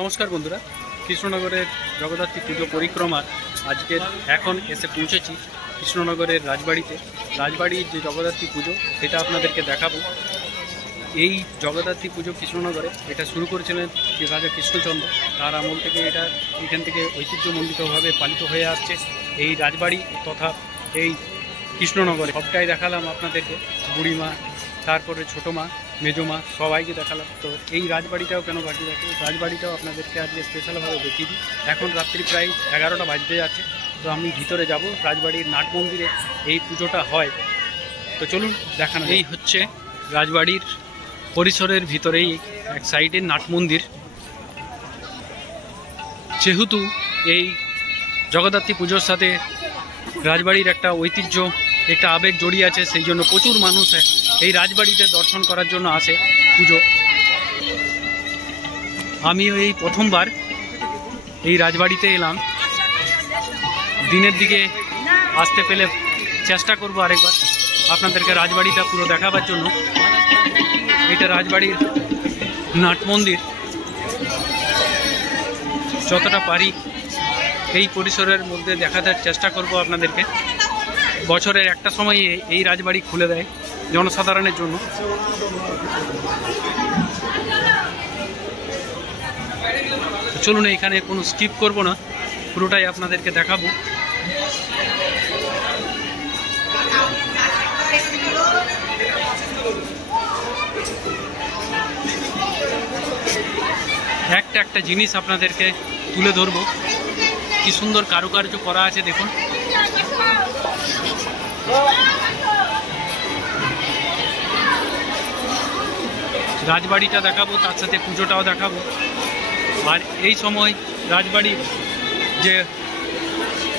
নমস্কার বন্ধুরা, কৃষ্ণনগরের জগদ্ধাত্রী পুজো পরিক্রমার আজকের এখন এসে পৌঁছেছি কৃষ্ণনগরের রাজবাড়িতে। রাজবাড়ির যে জগদ্ধাত্রী পুজো সেটা আপনাদেরকে দেখাবো। এই জগদ্ধাত্রী পুজো কৃষ্ণনগরে এটা শুরু করেছিলেন রাজা কৃষ্ণচন্দ্র। তার আমল থেকে এটা এখান থেকে ঐতিহ্যমণ্ডিতভাবে পালিত হয়ে আসছে। এই রাজবাড়ি তথা এই কৃষ্ণনগরে সবটাই দেখালাম আপনাদেরকে, বুড়িমা, তারপরে ছোটো মা, মেজো মা, সবাইকে দেখালাম। তো এই রাজবাড়িটাও কেন বাকি রাখে, রাজবাড়িটাও আপনাদেরকে আজকে স্পেশালভাবে দেখিয়ে দিই। এখন রাত্রি প্রায় 11টা বাজতে যাচ্ছে। তো আমি ভিতরে যাব, রাজবাড়ির নাট মন্দিরে এই পুজোটা হয়। তো চলুন দেখানো। এই হচ্ছে রাজবাড়ির পরিসরের ভিতরেই এক সাইডের নাট মন্দির। যেহেতু এই জগদ্ধাত্রী পুজোর সাথে রাজবাড়ির একটা ঐতিহ্য, একটা আবেগ জড়িয়ে আছে, সেই জন্য প্রচুর মানুষ এই রাজবাড়িতে দর্শন করার জন্য আসে পুজো। আমিও এই প্রথমবার এই রাজবাড়িতে এলাম। দিনের দিকে আসতে পেলে চেষ্টা করব আরেকবার আপনাদেরকে রাজবাড়িটা পুরো দেখাবার জন্য। এটা রাজবাড়ির নাট মন্দির। যতটা পারি এই পরিসরের মধ্যে দেখাতে চেষ্টা করব আপনাদেরকে। বছরের একটা সময়ে এই রাজবাড়ি খুলে দেয় জনসাধারণের জন্য। চলুন, এখানে কোনো স্কিপ করব না, পুরোটাই আপনাদেরকে দেখাবো। একটা একটা জিনিস আপনাদেরকে তুলে ধরবো। কি সুন্দর কারুকার্য করা আছে দেখুন। রাজবাড়িটা দেখাবো, তার সাথে পুজোটাও দেখাবো। আর এই সময় রাজবাড়ির যে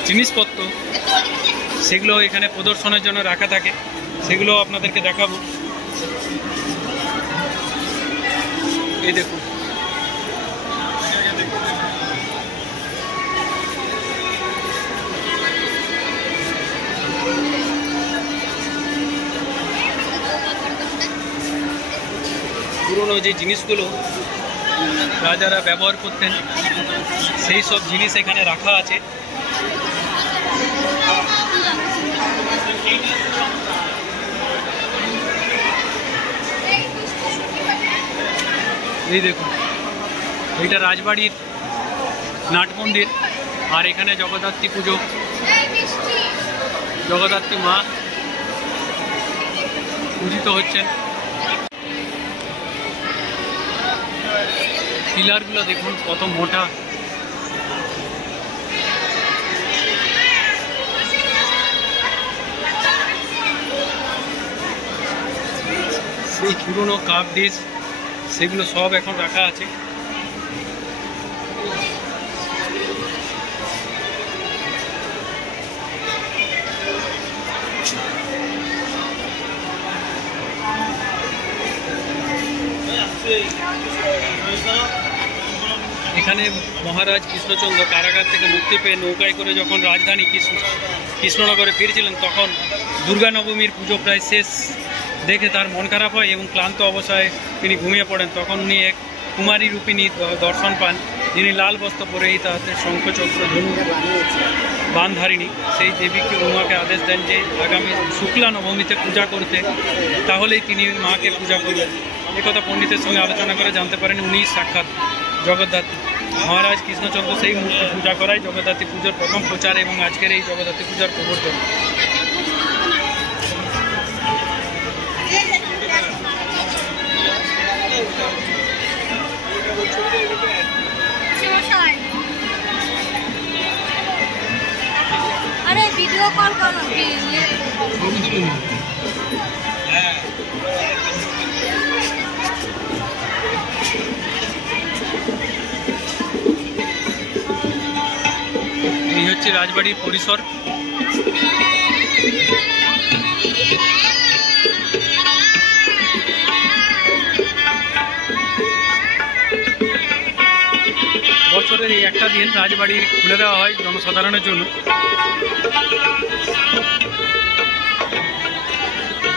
জিনিসপত্র সেগুলো এখানে প্রদর্শনের জন্য রাখা থাকে, সেগুলো আপনাদেরকে দেখাবো। এই দেখুন, পুরনো যে জিনিসগুলো রাজারা ব্যবহার করতেন সেই সব জিনিস এখানে রাখা আছে। এই দেখুন, এইটা রাজবাড়ির নাট মন্দির। আর এখানে জগদ্ধাত্রী পুজো, জগদ্ধাত্রী মা পূজিত হচ্ছেন। পিলারগুলো দেখুন কত মোটা। সেই পুরনো কাপ ডিশ সেগুলো সব এখন রাখা আছে। এখানে মহারাজ কৃষ্ণচন্দ্র কারাগার থেকে মুক্তি পেয়ে নৌকায় করে যখন রাজধানী কৃষ্ণনগরে ফিরছিলেন, তখন দুর্গা নবমীর পুজো প্রায় শেষ দেখে তার মন খারাপ হয় এবং ক্লান্ত অবস্থায় তিনি ঘুমিয়ে পড়েন। তখন উনি এক কুমারী রূপিণী দর্শন পান, যিনি লাল বস্ত্র পরেই তাতে শঙ্খচক্র ধনু বানধারিণী সেই দেবীকে উমাকে আদেশ দেন যে আগামী শুক্লা নবমীতে পূজা করতে, তাহলেই তিনি মাকে পূজা করবেন। একথা পণ্ডিতের সঙ্গে আলোচনা করে জানতে পারেন উনি সাক্ষাৎ জগদ্ধাত্রী। মহারাজ কৃষ্ণচন্দ্র সেই মূর্তি পূজা করায় জগদ্ধাত্রী পুজোর প্রথম প্রচার এবং আজকের এই জগদ্ধাত্রী পূজার প্রবর্তন। अरे वीडियो कॉल करो। এই হচ্ছে রাজবাড়ির পরিসর। বছরের এই একটা দিন রাজবাড়ি খুলে দেওয়া হয় জনসাধারণের জন্য।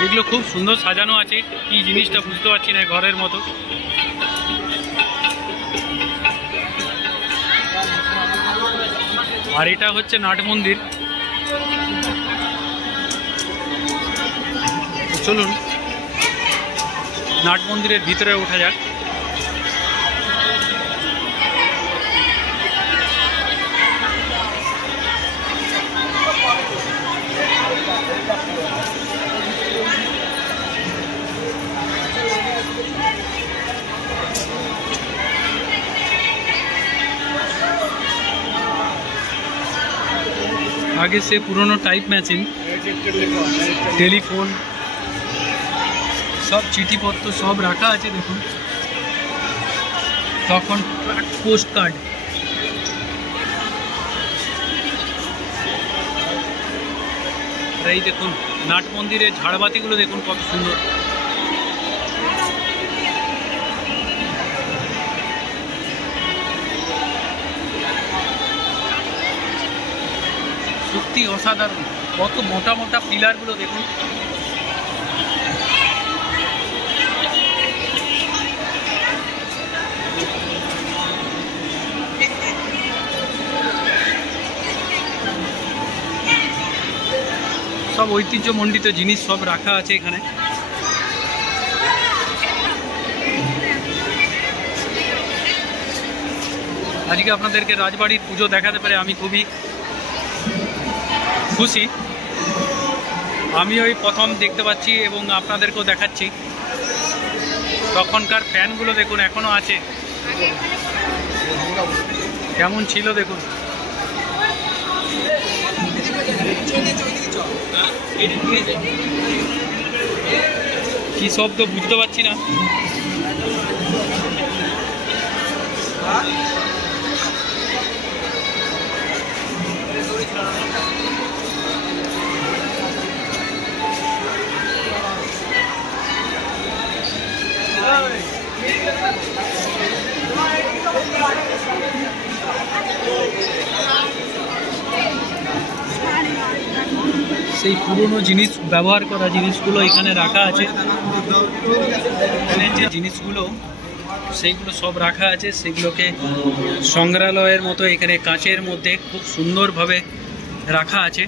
এগুলো খুব সুন্দর সাজানো আছে, কি জিনিসটা বুঝতে পারছি না, ঘরের মতো। আর এটা হচ্ছে নাট মন্দির। চলুন নাট মন্দিরের ভিতরে ওঠা যাক। आगे से पुरानो टाइप मैचिंग टेलीफोन सब चिठीपत्र सब रखा आछे देखुन तखन पोस्ट कार्ड এই দেখুন নাট মন্দিরের ঝাড়বাতিগুলো দেখুন কত সুন্দর। সত্যি অসাধারণ, কত মোটা মোটা পিলারগুলো দেখুন। সব ঐতিহ্যমণ্ডিত জিনিস সব রাখা আছে এখানে। আজকে আপনাদেরকে রাজবাড়ির পুজো দেখাতে পারে আমি খুবই খুশি। আমি ওই প্রথম দেখতে পাচ্ছি এবং আপনাদেরকেও দেখাচ্ছি। তখনকার ফ্যানগুলো দেখুন এখনো আছে, কেমন ছিল দেখুন। কি শব্দ বুঝতে পারছি না। সেই পুরনো জিনিস ব্যবহার করা জিনিসগুলো এখানে রাখা আছে। এখানে যে জিনিসগুলো সেইগুলো সব রাখা আছে, সেগুলোকে সংগ্রহালয়ের মতো এখানে কাঁচের মধ্যে খুব সুন্দরভাবে রাখা আছে।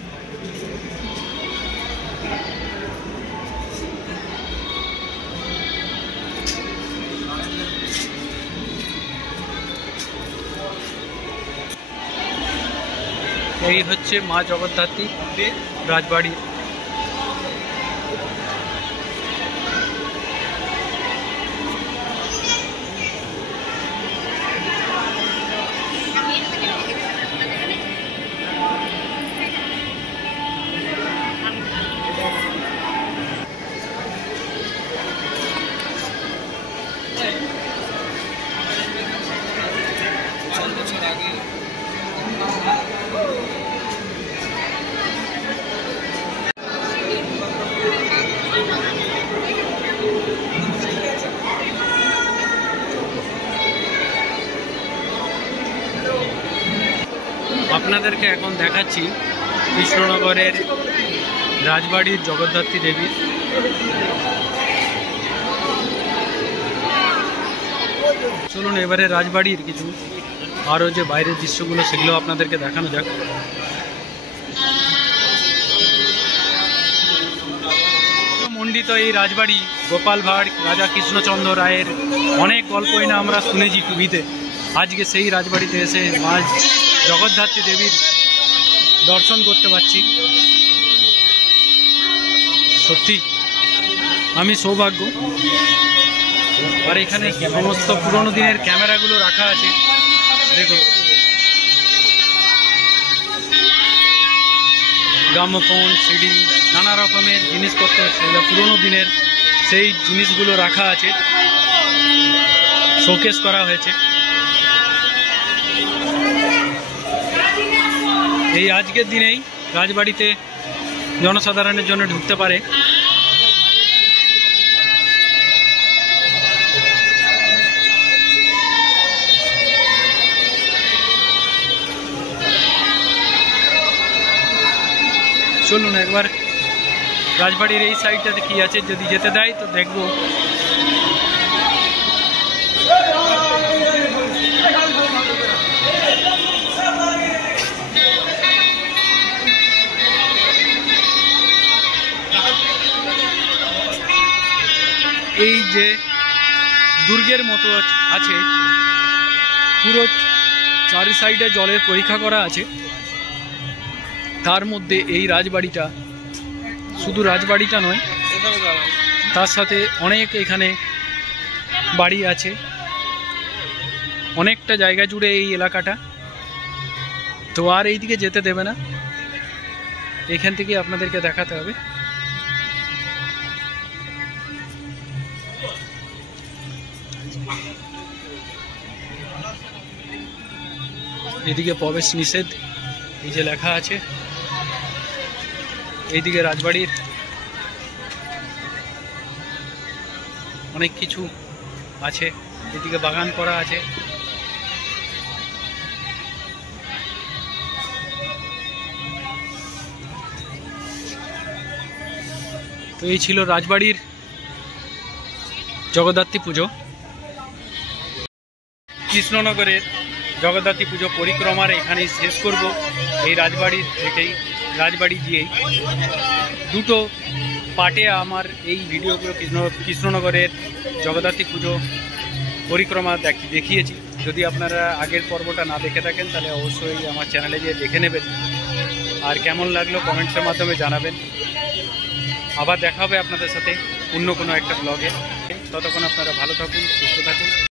এই হচ্ছে মা জগদ্ধাত্রী রাজবাড়ি। আপনাদেরকে এখন দেখাচ্ছি কৃষ্ণনগরের রাজবাড়ির জগদ্ধাত্রী দেবী। চলুন এবারে রাজবাড়ির কিছু আরও যে বাইরের দৃশ্যগুলো সেগুলো আপনাদেরকে দেখানো যাক। মণ্ডিত এই রাজবাড়ি গোপাল ভাঁড়, রাজা কৃষ্ণচন্দ্র রায়ের অনেক গল্পই না আমরা শুনেছি টিভিতে। আজকে সেই রাজবাড়িতে এসে মা জগদ্ধাত্রী দেবীর দর্শন করতে পারছি। সত্যি আমি সৌভাগ্য। আর এখানে সমস্ত পুরনো দিনের ক্যামেরাগুলো রাখা আছে দেখুন। গ্রামোফোন, সিডি, নানা রকমের জিনিসপত্র সেগুলো পুরনো দিনের সেই জিনিসগুলো রাখা আছে, শোকেস করা হয়েছে। এই আজকের দিনেই রাজবাড়িতে জনসাধারণের জন্য ঢুকতে পারে। চলুন একবার রাজবাড়ির এই সাইডটাতে কি আছে, যদি যেতে দেয় তো দেখবো। যে দুর্গের মতো আছে, পুরো চারি সাইডে জলের পরীক্ষা করা আছে। তার মধ্যে এই রাজবাড়িটা, শুধু রাজবাড়িটা নয়, তার সাথে অনেক এখানে বাড়ি আছে, অনেকটা জায়গা জুড়ে এই এলাকাটা। তো আর এইদিকে যেতে দেবে না, এখান থেকে আপনাদেরকে দেখাতে হবে। এদিকে প্রবেশ নিষেধ, এই যে লেখা আছে। এইদিকে রাজবাড়ির অনেক কিছু আছে, এদিকে বাগান করা আছে। তো এই ছিল রাজবাড়ির জগদ্ধাত্রী পুজো। কৃষ্ণনগরের জগদ্ধাত্রী পুজো পরিক্রমার এখানেই শেষ করব। এই রাজবাড়ির থেকেই, রাজবাড়ি গিয়েই দুটো পার্টে আমার এই ভিডিওগুলো কৃষ্ণনগরের জগদ্ধাত্রী পুজো পরিক্রমা দেখিয়েছি। যদি আপনারা আগের পর্বটা না দেখে থাকেন তাহলে অবশ্যই আমার চ্যানেলে গিয়ে দেখে নেবেন। আর কেমন লাগলো কমেন্টসের মাধ্যমে জানাবেন। আবার দেখা হবে আপনাদের সাথে অন্য কোনো একটা ব্লগে। ততক্ষণ আপনারা ভালো থাকুন, সুস্থ থাকুন।